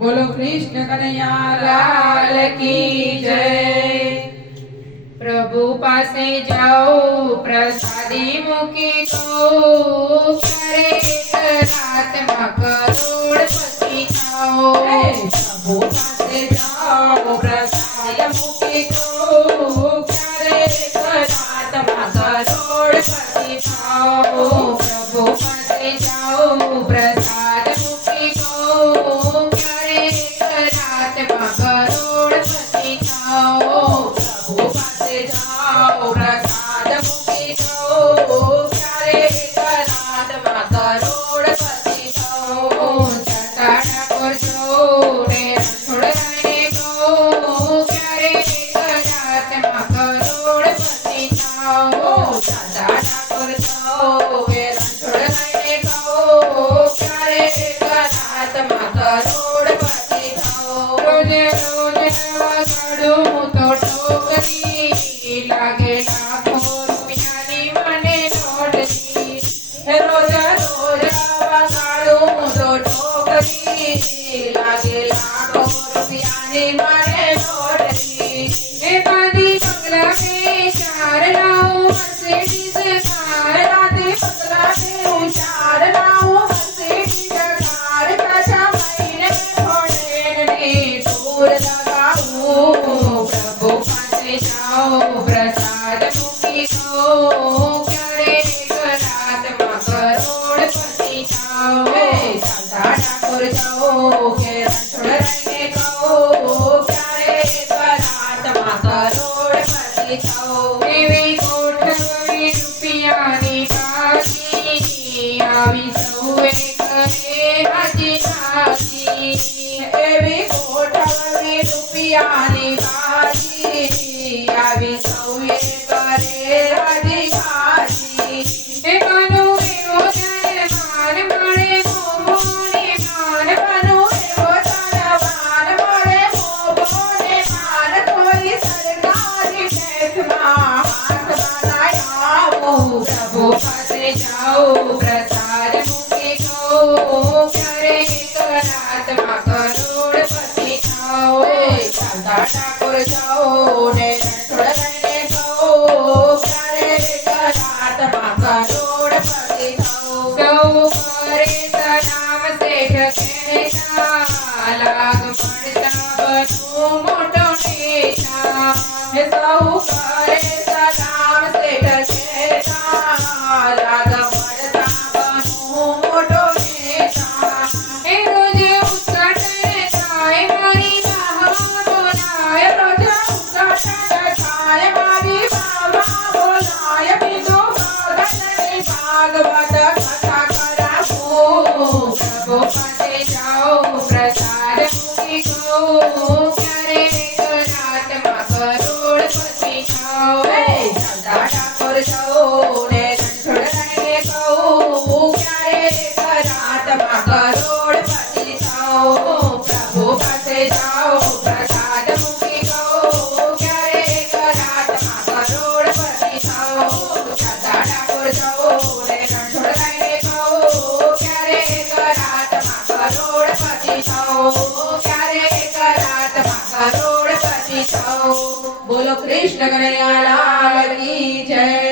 बोलो कृष्ण कन्हैया लाल की जय। प्रभु पासे जाओ प्रसादी मुकी को करे रात में करोड़पति थाओ। प्रभु पासे जाओ प्रसाद मुकी को करे रात में करोड़पति थाओ। प्रभु पासे जाओ प्रसाद मुकी को करे रात में करोड़पति थाओ। प्रभु पासे जाओ प्रसाद मुकी को करे रात में करोड़पति थाओ। चटा ठाकुर छोड़े छोड़ने को करे रात में करोड़पति थाओ। चटा ठाकुर छोड़े छोड़ने को करे रात में करोड़पति थाओ। रोजे रोजे नवा काढूं तो टोकरी लागे लाखो रुपयानी મને નોટની। રોજ રોજ નવા કાઢું તો ટોકરી લાગે લાખો રૂપિયાની મને નોટની। એ બાંધી પગલા में चार लाऊं मर्सिडीज कार राते पगला में चार लाऊं मर्सिडीज कार कशा महीने फोड़ने दूर लगाऊं। प्रभु पासे जाओ प्रसाद मुकी को करे रात में करोड़पति थाओ। दादा ठाकुर जाओ के छोड़ने को करे रात में करोड़पति थाओ। एवी कोठवी रुपयानी बाकी આવી સૌએ કરે હાજી નાખી। એવી કોઠવી રૂપિયાની બાકી આવી સૌએ કરે હાજી નાખી। એ કાનો એવો જાને માન મળે મોમોને માન કાનો એવો જાને મળે મોમોને માન કોઈ સરકારી બેંકમાં હાથ બનાયા। પ્રભુ પાસે જાઓ પ્રસાદ મૂકી को करे रात में करोड़पति थाओ। दादा ठाकुर जाओ ने छोड़ने को करे रात में करोड़पति थाओ। सौ करे सलाम सेठ कहता लाग पड़ता बनू मोटो नेता। सौ करे सलाम सेठ कहता लाग पड़ता बनू मोटो नेता। ए रोजे उद्घाटन थाय मारी बाबा बोलाय। रोजे उद्घाटन थाय मारी बाबा बोलाय। बिंदु भगत भागवत कथा करावो। प्रभु पासे जाओ प्रसाद मुकी को करे रात में करोड़पति थाओ। दादा ठाकुर जाओ ने छोड़ने को करे रात में करोड़पति थाओ। प्रभु पासे जाओ प्रसाद मुकी को करे रात में करोड़पति थाओ। दादा ठाकुर जाओ ने छोड़ने को करे रात में करोड़पति थाओ। करे रात में करोड़पति थाओ। बोलो कृष्ण कन्हैया लाल की जय।